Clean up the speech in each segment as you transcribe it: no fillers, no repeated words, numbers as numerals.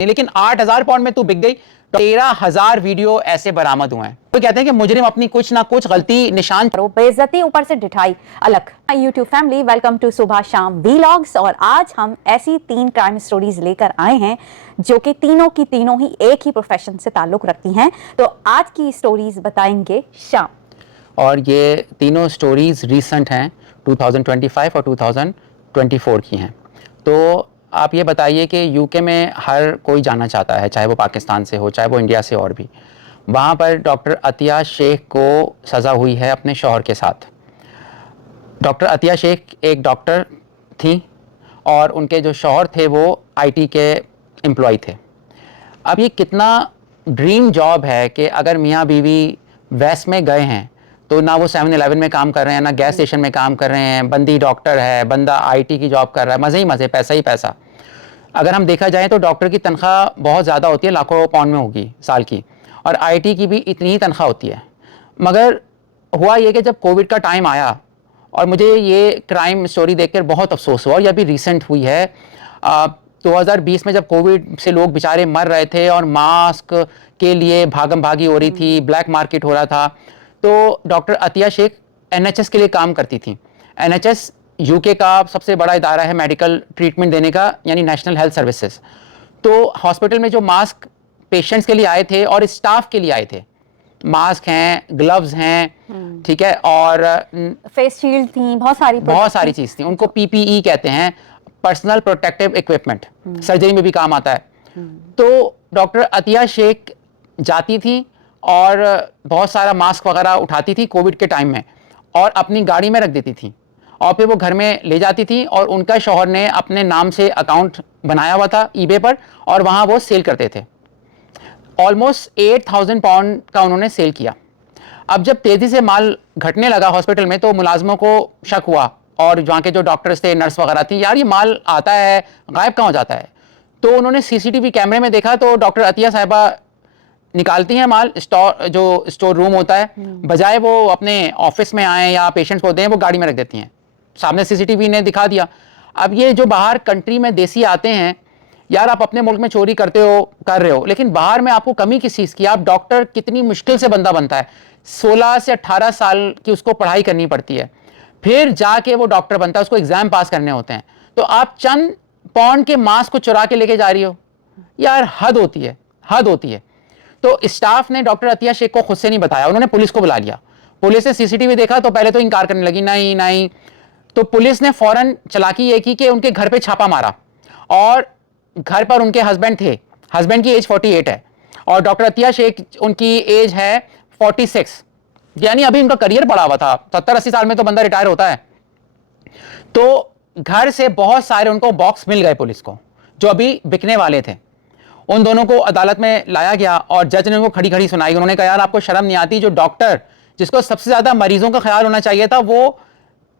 लेकिन 8,000 पाउंड में तू बिक गई। 13,000 वीडियो ऐसे बरामद हुए हैं। तो कहते हैं कि मुजरिम अपनी कुछ ना कुछ गलती निशान बेइज्जती ऊपर से ढिठाई अलग। यूट्यूब फैमिली, वेलकम टू सुबह शाम वीलॉग्स। और आज हम ऐसी 3 क्राइम स्टोरीज लेकर आए हैं जो कि तीनों की तीनों ही एक ही प्रोफेशन से ताल्लुक रखती हैं। तो आज की स्टोरीज बताएंगे शाम। और ये तीनों स्टोरीज रीसेंट हैं, 2025 और 2024 की हैं। तो आप ये बताइए कि यूके में हर कोई जाना चाहता है, चाहे वो पाकिस्तान से हो, चाहे वो इंडिया से और भी। वहाँ पर डॉक्टर अतिया शेख को सज़ा हुई है अपने शौहर के साथ। डॉक्टर अतिया शेख एक डॉक्टर थी और उनके जो शौहर थे वो आईटी के एम्प्लॉय थे। अब ये कितना ड्रीम जॉब है कि अगर मियाँ बीवी वेस्ट में गए हैं तो ना वो 7-Eleven में काम कर रहे हैं, ना गैस स्टेशन में काम कर रहे हैं, बंदी डॉक्टर है, बंदा आईटी की जॉब कर रहा है, मज़े ही मज़े, पैसा ही पैसा। अगर हम देखा जाए तो डॉक्टर की तनख्वाह बहुत ज़्यादा होती है, लाखों पाउंड में होगी साल की, और आईटी की भी इतनी ही तनख्वाह होती है। मगर हुआ ये कि जब कोविड का टाइम आया, और मुझे ये क्राइम स्टोरी देखकर बहुत अफसोस हुआ, और यह भी रिसेंट हुई है। 2020 में जब कोविड से लोग बेचारे मर रहे थे और मास्क के लिए भागम भागी हो रही थी, ब्लैक मार्केट हो रहा था, तो डॉक्टर अतिया शेख एनएचएस के लिए काम करती थी। एनएचएस यूके का सबसे बड़ा इदारा है मेडिकल ट्रीटमेंट देने का, यानी नेशनल हेल्थ सर्विसेज। तो हॉस्पिटल में जो मास्क पेशेंट्स के लिए आए थे और स्टाफ के लिए आए थे, मास्क हैं, ग्लव्स हैं, ठीक है, और फेस शील्ड थी, बहुत सारी चीज थी। उनको पीपीई कहते हैं, पर्सनल प्रोटेक्टिव इक्विपमेंट, सर्जरी में भी काम आता है। तो डॉक्टर अतिया शेख जाती थी और बहुत सारा मास्क वगैरह उठाती थी कोविड के टाइम में, और अपनी गाड़ी में रख देती थी, और फिर वो घर में ले जाती थी। और उनका शौहर ने अपने नाम से अकाउंट बनाया हुआ था ईबे पर, और वहाँ वो सेल करते थे। ऑलमोस्ट 8,000 पाउंड का उन्होंने सेल किया। अब जब तेज़ी से माल घटने लगा हॉस्पिटल में, तो मुलाजमों को शक हुआ, और वहाँ के जो डॉक्टर्स थे, नर्स वगैरह थी, यार ये माल आता है, गायब कहाँ हो जाता है। तो उन्होंने सीसीटीवी कैमरे में देखा, तो डॉक्टर अतिया साहिबा निकालती हैं माल, स्टोर रूम होता है, बजाय वो अपने ऑफिस में आए या पेशेंट्स को दें, वो गाड़ी में रख देती हैं। सामने सीसीटीवी ने दिखा दिया। अब ये जो बाहर कंट्री में देसी आते हैं, यार आप अपने मुल्क में चोरी कर रहे हो, लेकिन बाहर में आपको कमी किस चीज़ की। आप डॉक्टर कितनी मुश्किल से बंदा बनता है, 16 से 18 साल की उसको पढ़ाई करनी पड़ती है, फिर जाके वो डॉक्टर बनता है, उसको एग्जाम पास करने होते हैं। तो आप चंद पाउंड के मास्क को चुरा के लेके जा रही हो, यार हद होती है, हद होती है। तो स्टाफ ने डॉक्टर अतिया शेख को खुद से नहीं बताया, उन्होंने पुलिस को बुला लिया। पुलिस ने सीसीटीवी देखा तो पहले तो इनकार करने लगी, नहीं नहीं। तो पुलिस ने फौरन चालाकी ये की कि उनके घर पे छापा मारा, और घर पर उनके हस्बैंड थे। हस्बैंड की एज 48 है, और डॉक्टर अतिया शेख उनकी एज है 46, यानी अभी उनका करियर बढ़ा हुआ था। 70-80 साल में तो बंदा रिटायर होता है। तो घर से बहुत सारे उनको बॉक्स मिल गए पुलिस को, जो अभी बिकने वाले थे। उन दोनों को अदालत में लाया गया, और जज ने उनको खड़ी खड़ी सुनाई। उन्होंने कहा, यार आपको शर्म नहीं आती, जो डॉक्टर जिसको सबसे ज्यादा मरीजों का ख्याल होना चाहिए था, वो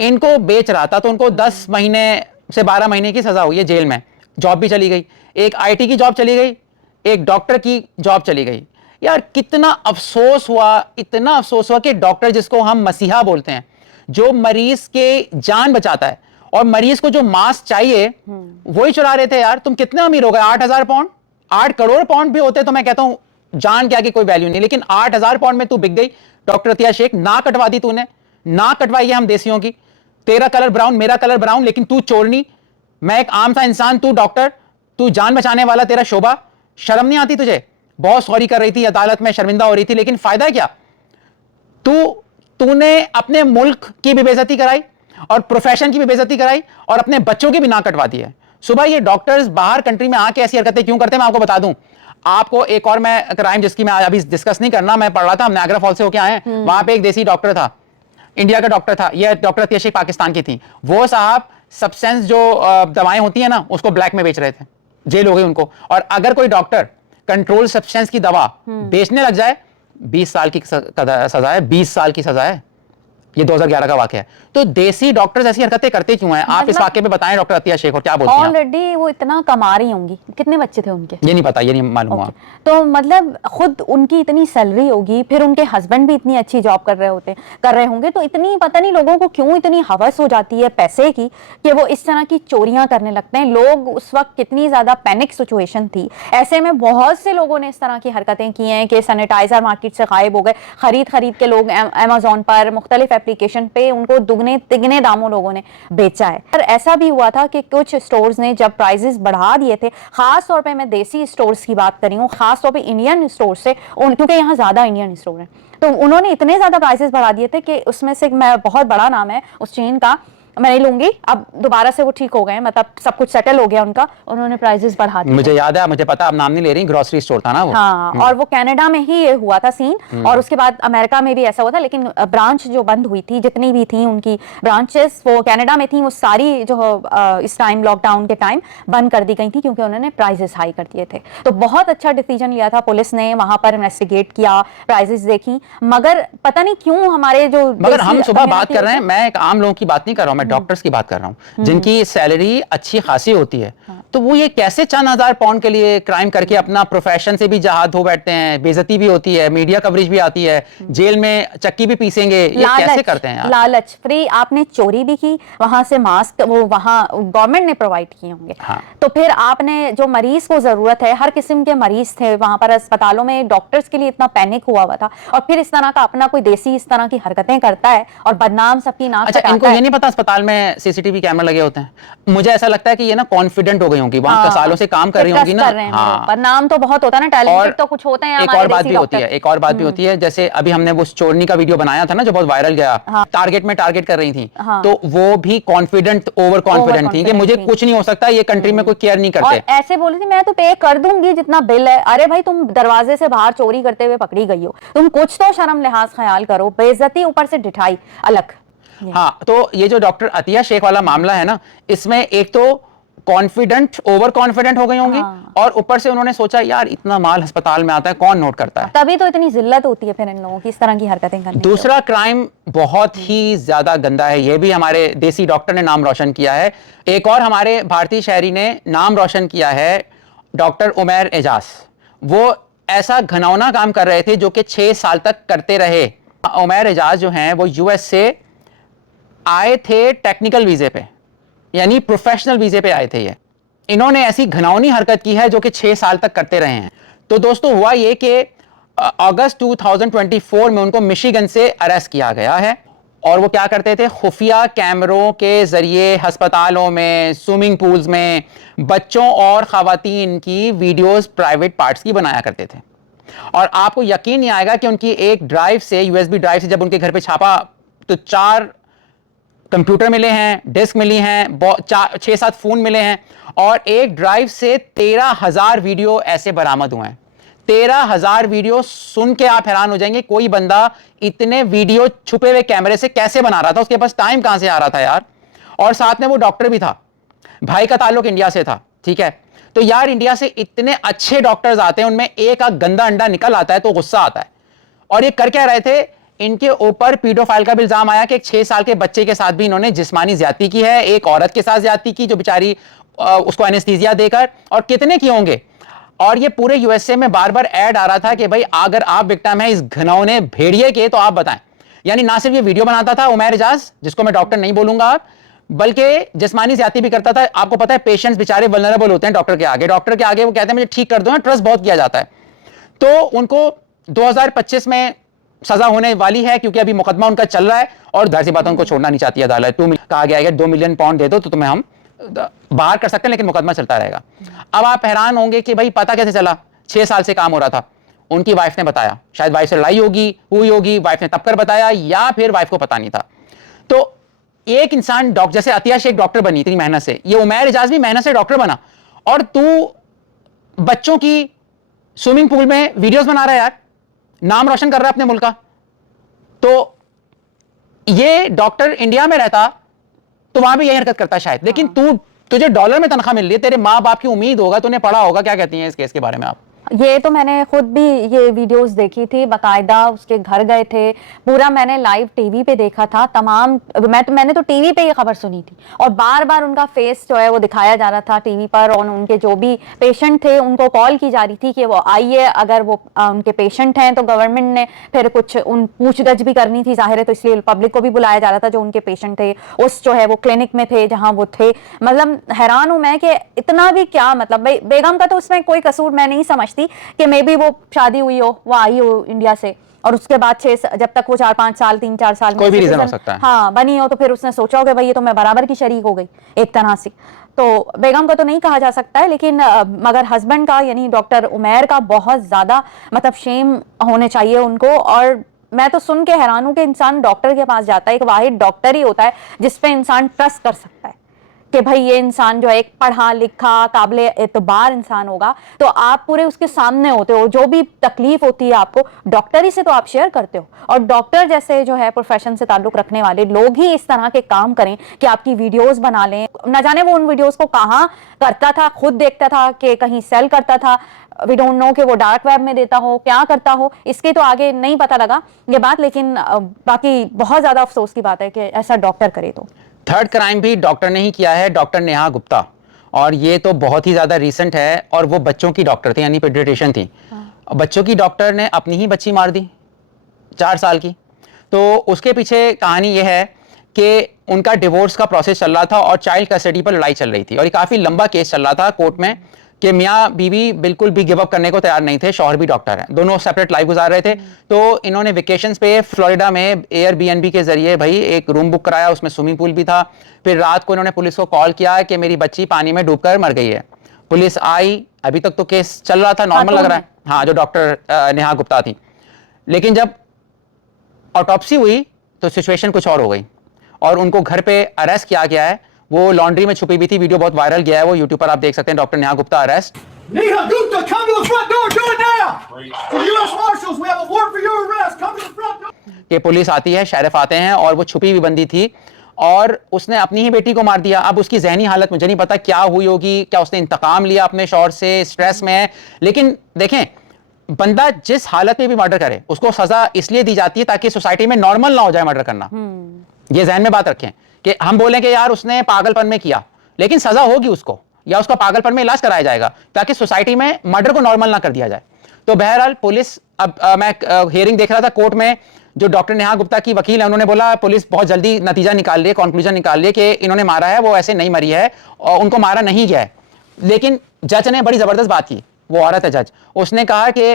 इनको बेच रहा था। तो उनको 10 महीने से 12 महीने की सजा हुई है जेल में। जॉब भी चली गई, एक आईटी की जॉब चली गई, एक डॉक्टर की जॉब चली गई। यार कितना अफसोस हुआ, इतना अफसोस हुआ कि डॉक्टर, जिसको हम मसीहा बोलते हैं, जो मरीज के जान बचाता है, और मरीज को जो मास्क चाहिए वही चुरा रहे थे। यार तुम कितने अमीर हो गए, 8,000 पाउंड, 8 करोड़ पाउंड भी होते तो मैं कहता हूं जान क्या की कोई वैल्यू नहीं, लेकिन 8,000 पाउंड में तू बिक गई। डॉक्टर अतिया शेख, ना कटवा दी तूने, ना कटवाई है हम देसियों की। तेरा कलर ब्राउन, मेरा कलर ब्राउन, लेकिन तू चोरनी, मैं एक आम सा इंसान, तू डॉक्टर, तू जान बचाने वाला, तेरा शोभा। शर्म नहीं आती तुझे? बहुत सॉरी कर रही थी, अदालत में शर्मिंदा हो रही थी, लेकिन फायदा क्या? तूने अपने मुल्क की भी बेइज्जती कराई, और प्रोफेशन की भी बेइज्जती कराई, और अपने बच्चों की भी ना कटवा दी है। सुबह ये डॉक्टर्स बाहर कंट्री में आके ऐसी हरकतें क्यों करते हैं, मैं आपको बता दूं। आपको एक और मैं क्राइम, जिसकी मैं अभी डिस्कस नहीं करना, मैं पढ़ रहा था, हम नायग्रा फॉल से होके आए हैं, वहां पे एक देसी डॉक्टर था, इंडिया का डॉक्टर था। ये डॉक्टर अतिया शेख पाकिस्तान की थी। वो साहब सब्सटेंस जो दवाएं होती है ना, उसको ब्लैक में बेच रहे थे, जेल हो गई उनको। और अगर कोई डॉक्टर कंट्रोल सब्सटेंस की दवा बेचने लग जाए, 20 साल की सजा है, 20 साल की सजा है। ये 2011 का वाकया है। तो देसी डॉक्टर्स ऐसी हरकतें करते क्यों हैं? आप इस वाकये पे बताएं डॉक्टर अतिया शेख, और क्या बोलती हैं? ऑलरेडी वो इतना कमा रही होंगी, कितने बच्चे थे उनके? ये नहीं पता, ये नहीं मालूम हुआ। तो मतलब खुद उनकी इतनी सैलरी होगी, फिर उनके हस्बैंड भी इतनी अच्छी जॉब कर रहे होंगे, तो इतनी पता नहीं लोगों को क्यों इतनी हवस हो जाती है पैसे की कि वो इस तरह की चोरियां करने लगते हैं। लोग उस वक्त कितनी ज्यादा पैनिक सिचुएशन थी, ऐसे में बहुत से लोगों ने इस तरह की हरकतें की हैं कि सैनिटाइजर मार्केट से गायब हो गए, खरीद के लोग अमेज़न पर मुख्तलिफ एप्लीकेशन पे उनको दुगने तिगने दामों लोगों ने बेचा है। और ऐसा भी हुआ था कि कुछ स्टोर्स ने जब प्राइसेस बढ़ा दिए थे, खास तौर पे मैं देसी स्टोर्स की बात कर रही हूँ, खास तौर पे इंडियन स्टोर से, क्योंकि यहाँ ज्यादा इंडियन स्टोर हैं, तो उन्होंने इतने ज्यादा प्राइसेस बढ़ा दिए थे कि उसमें से मैं बहुत बड़ा नाम है उस चेन का, मैं नहीं लूंगी, अब दोबारा से वो ठीक हो गए, मतलब सब कुछ सेटल हो गया उनका, उन्होंने प्राइसेस बढ़ा दिए। मुझे याद है, मुझे पता, अब नाम नहीं ले रही, ग्रोसरी स्टोर था ना वो। हाँ, और वो कनाडा में ही ये हुआ था सीन, और उसके बाद अमेरिका में भी ऐसा हुआ था, लेकिन ब्रांच जो बंद हुई थी, जितनी भी थी उनकी ब्रांचेस वो कनाडा में थी, वो सारी जो इस टाइम लॉकडाउन के टाइम बंद कर दी गई थी, क्योंकि उन्होंने प्राइसेस हाई कर दिए थे। तो बहुत अच्छा डिसीजन लिया था पुलिस ने, वहां पर इन्वेस्टिगेट किया, प्राइसेस देखी, मगर पता नहीं क्यों हमारे जो, मगर हम सुबह बात कर रहे हैं, मैं एक आम लोगों की बात नहीं कर रहा हूं, मैं डॉक्टर्स की बात कर रहा हूं जिनकी सैलरी अच्छी खासी होती है। तो वो ये कैसे चंद हजार पाउंड के लिए क्राइम करके अपना प्रोफेशन से भी जहां धो बैठते हैं, बेइज्जती भी होती है, मीडिया कवरेज भी आती है, जेल में चक्की भी पीसेंगे, ये कैसे करते हैं यार? लालच फ्री, आपने चोरी भी की, वहां से मास्क वो वहां गवर्नमेंट ने प्रोवाइड किए होंगे। हाँ। तो फिर आपने जो मरीज को जरूरत है, हर किस्म के मरीज थे वहां पर, अस्पतालों में डॉक्टर्स के लिए इतना पैनिक हुआ था, और फिर इस तरह का अपना कोई देसी इस तरह की हरकतें करता है और बदनाम सबकी नाक अच्छा, इनको ये नहीं पता अस्पताल में सीसीटीवी कैमरा लगे होते हैं? मुझे ऐसा लगता है कि ये ना कॉन्फिडेंट हो गई होंगी, वहां सालों से काम कर रही होंगी ना। हाँ, पर नाम तो बहुत होता है ना, टैलेंटेड तो कुछ होते हैं। एक और बात भी होती है, एक और बात भी होती है, जैसे अभी हमने वो चोरनी का वीडियो बनाया था ना जो बहुत वायरल गया, टारगेट में टारगेट कर रही थी, तो वो भी कॉन्फिडेंट, ओवर कॉन्फिडेंट थी कि मुझे कुछ नहीं हो सकता, ये कंट्री में कोई केयर नहीं करते, और ऐसे बोली थी मैं तो पे कर दूंगी जितना बिल है। अरे भाई, तुम दरवाजे से बाहर चोरी करते हुए पकड़ी गई हो, तुम कुछ तो शर्म लिहाज ख्याल करो, बेइज्जती ऊपर से ढिठाई अलग। हाँ, तो ये जो डॉक्टर अतिया शेख वाला मामला है ना, इसमें एक तो कॉन्फिडेंट, ओवर कॉन्फिडेंट हो गई होंगी, और ऊपर से उन्होंने सोचा यार इतना माल अस्पताल में आता है, कौन नोट करता है? तभी तो इतनी जिल्लत होती है फिर इन लोगों की इस तरह की हरकतें करने। दूसरा क्राइम बहुत ही ज्यादा गंदा है, ये भी हमारे देसी डॉक्टर ने नाम रोशन किया है। एक और हमारे भारतीय शहरी ने नाम रोशन किया है, डॉक्टर उमैर एजाज। वो ऐसा घिनौना काम कर रहे थे जो कि 6 साल तक करते रहे। उमैर एजाज जो हैं वो यूएस से आए थे टेक्निकल वीजे पे, यानी प्रोफेशनल वीजे पे आए थे ये। इन्होंने ऐसी घिनौनी हरकत की है जो कि 6 साल तक करते रहे हैं। तो दोस्तों हुआ ये कि अगस्त 2024 में उनको मिशिगन से अरेस्ट किया गया है, और वो क्या करते थे, खुफिया कैमरों के जरिए अस्पतालों में, स्विमिंग पूल्स में बच्चों और खवातीन की वीडियोस प्राइवेट पार्ट्स की बनाया करते थे। और आपको यकीन नहीं आएगा कि उनकी एक ड्राइव से, यूएसबी ड्राइव से जब उनके घर पे छापा तो 4 कंप्यूटर मिले हैं, डिस्क मिली हैं, 6-7 फोन मिले हैं, और एक ड्राइव से 13,000 वीडियो ऐसे बरामद हुए हैं। 13,000 वीडियो सुन के आप हैरान हो जाएंगे, कोई बंदा इतने वीडियो छुपे हुए कैमरे से कैसे बना रहा था, उसके पास टाइम कहां से आ रहा था यार। और साथ में वो डॉक्टर भी था, भाई का ताल्लुक इंडिया से था, ठीक है। तो यार इंडिया से इतने अच्छे डॉक्टर्स आते हैं, उनमें एक गंदा अंडा निकल आता है तो गुस्सा आता है। और ये कर क्या रहे थे, इनके ऊपर पीडोफाइल का इल्जाम आया कि एक 6 साल के बच्चे के साथ भी इन्होंने जिस्मानी ज्यादती की है, एक औरत के साथ ज्यादती की जो बेचारी उसको एनेस्थीसिया देकर, और कितने किए होंगे। और ये पूरे यूएसए में बार बार ऐड आ रहा था कि भाई अगर आप विक्टिम है इस घिनौने भेड़िए के तो आप बताएं। यानी ना सिर्फ ये वीडियो बनाता था उमैर एजाज, जिसको मैं डॉक्टर नहीं बोलूंगा आप, बल्कि जिस्मानी ज्यादती भी करता था। आपको पता है पेशेंट्स बेचारे वल्नरेबल होते हैं डॉक्टर के आगे वो कहते हैं मुझे ठीक कर दो ना, ट्रस्ट बहुत किया जाता है। तो उनको 2025 में सजा होने वाली है, क्योंकि अभी मुकदमा उनका चल रहा है, और जाहिर सी बात है उनको छोड़ना नहीं चाहती अदालत। कहा गया है 2 मिलियन पाउंड दे दो तो तुम्हें हम बाहर कर सकते हैं, लेकिन मुकदमा चलता रहेगा। अब आप हैरान होंगे कि भाई पता कैसे चला, 6 साल से काम हो रहा था। उनकी वाइफ ने बताया, शायद वाइफ से लड़ाई हुई होगी, वाइफ ने तब कर बताया, या फिर वाइफ को पता नहीं था। तो एक इंसान डॉक्टर, जैसे अतिया शेख डॉक्टर बनी इतनी मेहनत से, ये उमैर एजाज भी मेहनत से डॉक्टर बना, और तू बच्चों की स्विमिंग पूल में वीडियोस बना रहा है यार, नाम रोशन कर रहा है अपने मुल्क का। तो ये डॉक्टर इंडिया में रहता तो वहां भी यही हरकत करता शायद, लेकिन तुझे डॉलर में तनख्वाह मिल रही है, तेरे माँ बाप की उम्मीद होगा, तूने पढ़ा होगा, क्या कहती हैं इस केस के बारे में आप? ये तो मैंने खुद भी ये वीडियोस देखी थी, बकायदा उसके घर गए थे, पूरा मैंने लाइव टीवी पे देखा था। तमाम मैंने तो टीवी पे ये खबर सुनी थी और बार बार उनका फेस जो है वो दिखाया जा रहा था टीवी पर, और उनके जो भी पेशेंट थे उनको कॉल की जा रही थी कि वो आइए, अगर वो उनके पेशेंट हैं तो गवर्नमेंट ने फिर कुछ उन पूछगछ भी करनी थी, जाहिर है, तो इसलिए पब्लिक को भी बुलाया जा रहा था जो उनके पेशेंट थे उस जो है वो क्लिनिक में थे जहाँ वो थे। मतलब हैरान हूं मैं कि इतना भी क्या, मतलब बेगम का तो उसमें कोई कसूर मैं नहीं समझती कि मे बी वो शादी हुई हो, वो आई हो इंडिया से और उसके बाद जब तक वो 4-5 साल 3-4 साल कोई भी रीजन हो सकता है, हाँ बनी हो, तो फिर उसने सोचा हो कि भाई ये तो मैं बराबर की शरीक हो गई एक तरह से। तो बेगम का तो नहीं कहा जा सकता है, लेकिन मगर हस्बैंड का यानी डॉक्टर उमैर का बहुत ज्यादा मतलब शेम होने चाहिए उनको। और मैं तो सुन के हैरान हूं कि इंसान डॉक्टर के पास जाता है, एक वाहिद डॉक्टर ही होता है जिसपे इंसान ट्रस्ट कर सकता है कि भाई ये इंसान जो है एक पढ़ा लिखा काबिल एतबार इंसान होगा, तो आप पूरे उसके सामने होते हो, जो भी तकलीफ होती है आपको डॉक्टर ही से तो आप शेयर करते हो। और डॉक्टर जैसे जो है प्रोफेशन से ताल्लुक रखने वाले लोग ही इस तरह के काम करें कि आपकी वीडियोस बना लें। न जाने वो उन वीडियोस को कहाँ करता था, खुद देखता था कि कहीं सेल करता था, वी डोंट नो कि वो डार्क वेब में देता हो, क्या करता हो, इसके तो आगे नहीं पता लगा ये बात। लेकिन बाकी बहुत ज्यादा अफसोस की बात है कि ऐसा डॉक्टर करे। तो थर्ड क्राइम भी डॉक्टर ने ही किया है, डॉक्टर नेहा गुप्ता, और ये तो बहुत ही ज़्यादा रीसेंट है। और वो बच्चों की डॉक्टर थी, यानी पीडियाट्रिशियन थी। बच्चों की डॉक्टर ने अपनी ही बच्ची मार दी 4 साल की। तो उसके पीछे कहानी ये है कि उनका डिवोर्स का प्रोसेस चल रहा था और चाइल्ड कस्टडी पर लड़ाई चल रही थी, और ये काफ़ी लंबा केस चल रहा था कोर्ट में कि मियाँ बीवी बिल्कुल भी गिव अप करने को तैयार नहीं थे। शौहर भी डॉक्टर हैं, दोनों सेपरेट लाइफ गुजार रहे थे। तो इन्होंने वेकेशंस पे फ्लोरिडा में एयरबीएनबी के जरिए भाई एक रूम बुक कराया, उसमें स्विमिंग पूल भी था। फिर रात को इन्होंने पुलिस को कॉल किया कि मेरी बच्ची पानी में डूबकर मर गई है। पुलिस आई, अभी तक तो केस चल रहा था, नॉर्मल लग रहा है, हाँ, जो डॉक्टर नेहा गुप्ता थी। लेकिन जब ऑटोप्सी हुई तो सिचुएशन कुछ और हो गई और उनको घर पे अरेस्ट किया गया है। वो लॉन्ड्री में छुपी हुई थी, वीडियो बहुत वायरल गया है, वो यूट्यूब पर आप देख सकते हैं, doctor Neha Gupta arrest. Neha Gupta, come to the front door, do it now! For the U.S. Marshals, we have a warrant for your arrest, come to the front door! कि पुलिस आती है, शेरिफ आते हैं, और वो छुपी हुई बंदी थी और उसने अपनी ही बेटी को मार दिया। अब उसकी जहनी हालत मुझे नहीं पता क्या हुई होगी, क्या उसने इंतकाम लिया अपने शौहर से, स्ट्रेस में है। लेकिन देखें, बंदा जिस हालत में भी मर्डर करे उसको सजा इसलिए दी जाती है ताकि सोसाइटी में नॉर्मल ना हो जाए मर्डर करना। ये जहन में बात रखें कि हम बोलें कि यार उसने पागलपन में किया, लेकिन सजा होगी उसको, या उसका पागलपन में इलाज कराया जाएगा ताकि सोसाइटी में मर्डर को नॉर्मल ना कर दिया जाए। तो बहरहाल पुलिस, अब मैं हियरिंग देख रहा था कोर्ट में, जो डॉक्टर नेहा गुप्ता की वकील है उन्होंने बोला पुलिस बहुत जल्दी नतीजा निकाल रही है, कंक्लूजन निकाल रही है कि इन्होंने मारा है, वो ऐसे नहीं मरी है और उनको मारा नहीं गया है। लेकिन जज ने बड़ी जबरदस्त बात की, वो औरत है जज, उसने कहा कि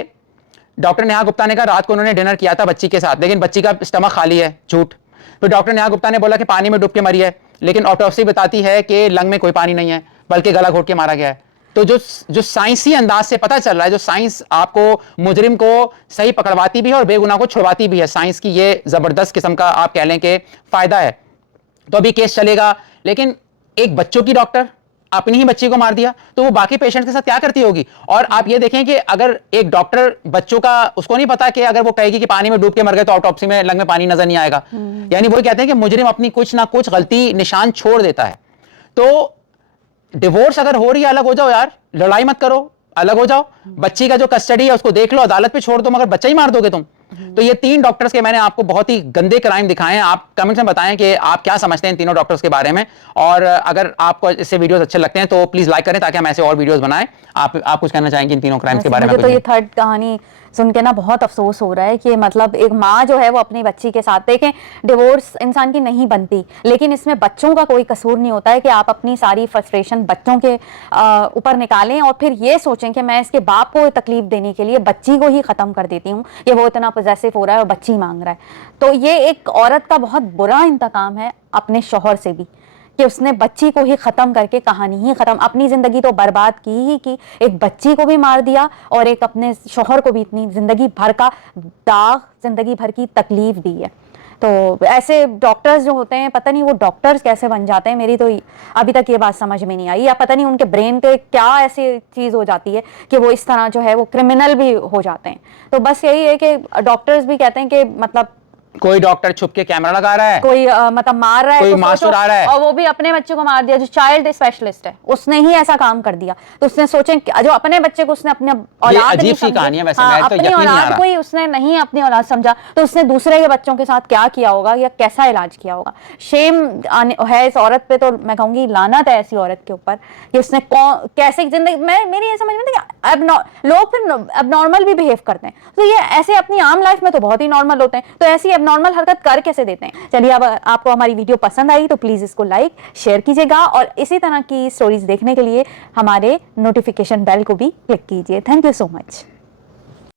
डॉक्टर नेहा गुप्ता ने कहा रात को उन्होंने डिनर किया था बच्ची के साथ, लेकिन बच्ची का स्टमक खाली है, झूठ। फिर डॉक्टर नेहा गुप्ता ने बोला कि पानी में डूब के मरी है, लेकिन ऑटोप्सी बताती है कि लंग में कोई पानी नहीं है बल्कि गला घोट के मारा गया है। तो जो साइंसी अंदाज से पता चल रहा है, जो साइंस आपको मुजरिम को सही पकड़वाती भी है और बेगुनाह को छुड़वाती भी है, साइंस की ये जबरदस्त किस्म का आप कह लें कि फायदा है। तो अभी केस चलेगा, लेकिन एक बच्चों की डॉक्टर अपनी ही बच्ची को मार दिया तो वो बाकी पेशेंट के साथ क्या करती होगी। और आप ये देखें कि अगर एक डॉक्टर बच्चों का, उसको नहीं पता कि अगर वो कहेगी कि पानी में डूब के मर गए तो ऑटोप्सी में लंग में पानी नजर नहीं आएगा। यानी वो कहते हैं कि मुजरिम अपनी कुछ ना कुछ गलती निशान छोड़ देता है। तो डिवोर्स अगर हो रही है, अलग हो जाओ यार, लड़ाई मत करो, अलग हो जाओ। बच्ची का जो कस्टडी है उसको देख लो, अदालत पे छोड़ दो, मगर बच्चा ही मार दोगे तुम। तो ये 3 डॉक्टर्स के मैंने आपको बहुत ही गंदे क्राइम दिखाए हैं। आप कमेंट्स में बताएं कि आप क्या समझते हैं इन तीनों डॉक्टर्स के बारे में, और अगर आपको इससे वीडियोस अच्छे लगते हैं तो प्लीज लाइक करें ताकि हम ऐसे और वीडियोस बनाएं। आप कुछ कहना चाहेंगे इन तीनों क्राइम्स के बारे में? मुझे तो ये थर्ड कहानी सुन के ना बहुत अफसोस हो रहा है कि मतलब एक माँ जो है वो अपनी बच्ची के साथ, देखें डिवोर्स इंसान की नहीं बनती, लेकिन इसमें बच्चों का कोई कसूर नहीं होता है कि आप अपनी सारी फ्रस्ट्रेशन बच्चों के ऊपर निकालें और फिर ये सोचें कि मैं इसके बाप को तकलीफ देने के लिए बच्ची को ही ख़त्म कर देती हूँ कि वो इतना पोजेसिव हो रहा है और बच्ची मांग रहा है। तो ये एक औरत का बहुत बुरा इंतकाम है अपने शौहर से भी कि उसने बच्ची को ही ख़त्म करके कहानी ही ख़त्म, अपनी ज़िंदगी तो बर्बाद की ही की, एक बच्ची को भी मार दिया और एक अपने शौहर को भी इतनी ज़िंदगी भर का दाग, ज़िंदगी भर की तकलीफ दी है। तो ऐसे डॉक्टर्स जो होते हैं, पता नहीं वो डॉक्टर्स कैसे बन जाते हैं, मेरी तो अभी तक ये बात समझ में नहीं आई, या पता नहीं उनके ब्रेन पे क्या ऐसी चीज़ हो जाती है कि वो इस तरह जो है वो क्रिमिनल भी हो जाते हैं। तो बस यही है कि डॉक्टर्स भी कहते हैं कि मतलब कोई डॉक्टर छुप के कैमरा लगा रहा है, कोई मतलब मार रहा है, कोई तो मांस सोचो, उड़ा रहा है। और वो भी अपने बच्चे को मार दिया। जो चाइल्ड स्पेशलिस्ट है उसने ही ऐसा काम कर दिया, तो उसने सोचे जो अपने बच्चे को उसने अपने औलाद अजीब नहीं सी कहानी है वैसे, हाँ, मैं तो अपनी यकीन नहीं आ औलाद रहा। को ही उसने नहीं अपनी औलाद समझा, तो उसने दूसरे के बच्चों के साथ क्या किया होगा या कैसा इलाज किया होगा। शेम है इस औरत पे, तो मैं कहूंगी लानत है ऐसी औरत के ऊपर कि उसने कैसे जिंदगी मेरी ये समझ में नहीं कि लोग फिर एबनॉर्मल भी बिहेव करते हैं, तो ये ऐसे अपनी आम लाइफ में तो बहुत ही नॉर्मल होते हैं, तो ऐसी एबनॉर्मल हरकत कर कैसे देते हैं। चलिए, अब आपको हमारी वीडियो पसंद आई तो प्लीज इसको लाइक शेयर कीजिएगा, और इसी तरह की स्टोरीज देखने के लिए हमारे नोटिफिकेशन बेल को भी क्लिक कीजिए। Thank you so much.